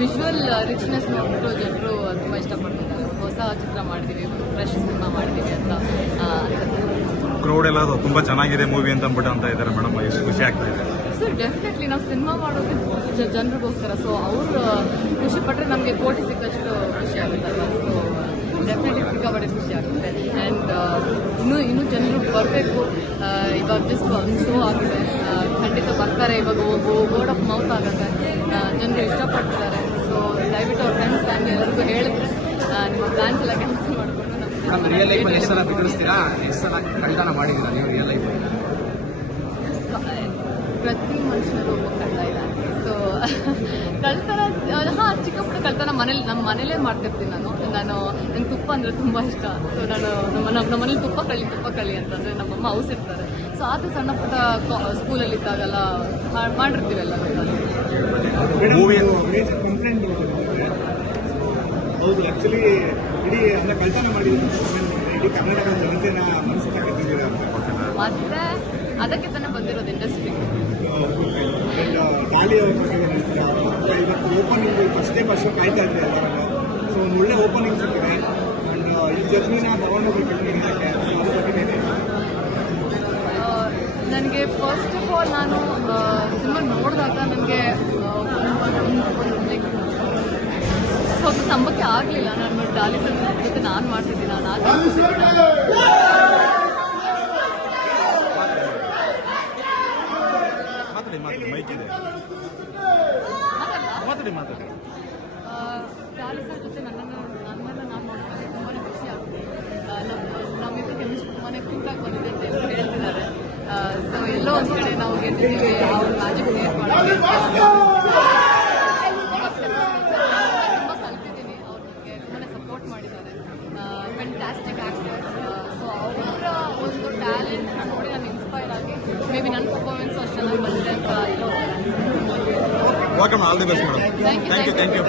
Visual richness ನೋಡ್ಬಿಟ್ಟು ಜನರು ತುಂಬ ಇಷ್ಟಪಡ್ತಿದ್ದಾರೆ. ಹೊಸ ಚಿತ್ರ ಮಾಡಿದೀವಿ, ಫ್ರೆಶ್ ಸಿನಿಮಾ ಮಾಡಿದೀವಿ ಅಂತ ಅನ್ಸುತ್ತೆ. ಕ್ರೌಡ್ ಎಲ್ಲ ತುಂಬಾ ಚೆನ್ನಾಗಿದೆ ಮೂವಿ ಅಂತ ಅಂದ್ಬಿಟ್ಟು ಅಂತ ಇದ್ದಾರೆ ಮೇಡಮ್, ಎಷ್ಟು ಖುಷಿ ಆಗ್ತಾ ಇದೆ. ಸೊ ಡೆಫಿನೆಟ್ಲಿ ನಾವು ಸಿನಿಮಾ ಮಾಡೋದು ಜನರಿಗೋಸ್ಕರ. ಸೊ ಅವರು ಖುಷಿ ಪಟ್ಟರೆ ನಮಗೆ ಕೋಟಿ ಸಿಕ್ಕಷ್ಟು ಖುಷಿ ಆಗುತ್ತಲ್ಲ. ಸೊ ಡೆಫಿನೆಟ್ಲಿ ಸಿಕ್ಕಾಪಟ್ಟೆ ಖುಷಿ ಆಗುತ್ತೆ. ಆ್ಯಂಡ್ ಇನ್ನೂ ಜನರು ಬರಬೇಕು. ಇವಾಗ ಜಸ್ಟ್ ಒಂದು ಶೋ ಆಗಿದೆ, ಖಂಡಿತ ಬರ್ತಾರೆ. ಇವಾಗ ವರ್ಡ್ ಆಫ್ ಮೌತ್ ಆಗುತ್ತೆ, ಜನರು ಇಷ್ಟಪಡ್ತಿದ್ದಾರೆ. ಸೊ ದಯವಿಟ್ಟು ಅವ್ರ ಫ್ರೆಂಡ್ಸ್ ಫ್ಯಾಮಿಲಿ ಎಲ್ಲರಿಗೂ ಹೇಳಿದ್ರೆ ನಿಮ್ಮ ಪ್ಲಾನ್ಸ್ ಎಲ್ಲ ಕ್ಯಾನ್ಸಲ್ ಮಾಡಿಕೊಂಡು ಮೇಡಮ್ ರಿಯಲ್ ಲೈಫ್ ಎಷ್ಟು ಸಲ ಬಿಡಿಸ್ತೀರಾ, ಎಷ್ಟು ಸಲ ಕಳ್ತನ ಮಾಡಿದ್ದೀರಾ ನೀವು ರಿಯಲ್ ಲೈಫ್? ಪ್ರತಿ ಮನುಷ್ಯನರು ಒಬ್ಬ ಕಳ್ಳ ಇದ್ದಾನೆ. ಸೊ ಕಳ್ತನ ಚಿಕ್ಕ ಪುಟ್ಟ ಕಳ್ತನ ನಮ್ಮ ಮನೇಲೇ ಮಾಡ್ತಿರ್ತೀನಿ. ನಂಗೆ ತುಪ್ಪ ಅಂದರೆ ತುಂಬ ಇಷ್ಟ. ಸೊ ನಾನು ನಮ್ಮ ಮನೇಲಿ ತುಪ್ಪ ಕಳ್ಳಿ ಅಂತಂದರೆ ನಮ್ಮಮ್ಮ ಹೌಸ್ ಇರ್ತಾರೆ. ಸೊ ಅದು ಸಣ್ಣ ಪುಟ್ಟ ಸ್ಕೂಲಲ್ಲಿ ಇದ್ದಾಗೆಲ್ಲ ಮಾಡಿರ್ತೀವೆಲ್ಲ. ಹೌದು, ಆಕ್ಚುಲಿ ಇಡೀ ಅಂದ್ರೆ ಕಳ್ತನ ಮಾಡಿದ್ರು ಇಡೀ ಕರ್ನಾಟಕದ ಜನತೆನ ಮನಸ್ಸಿಗೆ ಕಟ್ಟಿದ್ದೀರಾ ಮತ್ತೆ ಅದಕ್ಕೆ ತಾನೇ ಬಂದಿರೋದು ಇಂಡಸ್ಟ್ರಿಗೆ. ಗಾಲಿ ಇವತ್ತು ಓಪನಿಂಗ್ ಫಸ್ಟ್ ಫಸ್ಟ್ ಕಾಯ್ತಾ ಇದ್ದೆ ಎಲ್ಲರೂ. ಸೊ ಒಂದು ಒಳ್ಳೆ ಓಪನಿಂಗ್ ಸಿಕ್ಕಿದೆ. ಅಂಡ್ ಈ ಜರ್ನಿನ ತಗೊಂಡೋಗ್ಬೇಕು ಅದ್ರ ಬಗ್ಗೆ ನನಗೆ ಫಸ್ಟ್ ಆಫ್ ಆಲ್ ನಾನು ಸಿನಿಮಾ ನೋಡಿದಾಗ ನನಗೆ ಸ್ವಲ್ಪ ನಂಬಕ್ಕೆ ಆಗಲಿಲ್ಲ. ನಾನು ಡಾಲಿ ಸರ್ ಜೊತೆ ನಾನು ಮಾಡ್ತಿದ್ದೀನಿ, ನಾನು ಡಾಲಿ ಸರ್ ಜೊತೆ ನನ್ನೆಲ್ಲ ನಾನು ನೋಡ್ತಾರೆ ತುಂಬಾ ಖುಷಿ ಆಗುತ್ತೆ. ನಮ್ಮಿಬ್ಬರು ಕೆಮಿಸ್ಟ್ರಿ ತುಂಬಾ ಕ್ಯೂಟಾಗಿ ಬಂದಿದೆ ಅಂತ ಎಲ್ಲರೂ ಹೇಳ್ತಿದ್ದಾರೆ. ಸೊ ಎಲ್ಲೋ ಒಂದು ಕಡೆ ನಾವು ಗೆದ್ದಿದ್ದೀವಿ, ಅವ್ರ ಮ್ಯಾಜಿಕ್ ಕ್ರಿಯೇಟ್ ಮಾಡೋದು ತುಂಬ ಕಲ್ತಿದ್ದೀನಿ. ಅವ್ರು ನನಗೆ ತುಂಬಾ ಸಪೋರ್ಟ್ ಮಾಡಿದ್ದಾರೆ. Fantastic actor. ಸೊ ಅವರ ಒಂದು ಟ್ಯಾಲೆಂಟ್ನ ನೋಡಿ ನಾನು ಇನ್ಸ್ಪೈರ್ ಆಗಿ ಮೇ ಬಿ ನನ್ನ ಪರ್ಫಾರ್ಮೆನ್ಸು ಅಷ್ಟು ಚೆನ್ನಾಗಿ ಬಂದಿದೆ ಅಂತ ಎಲ್ಲೋ. All the best madam. Thank you.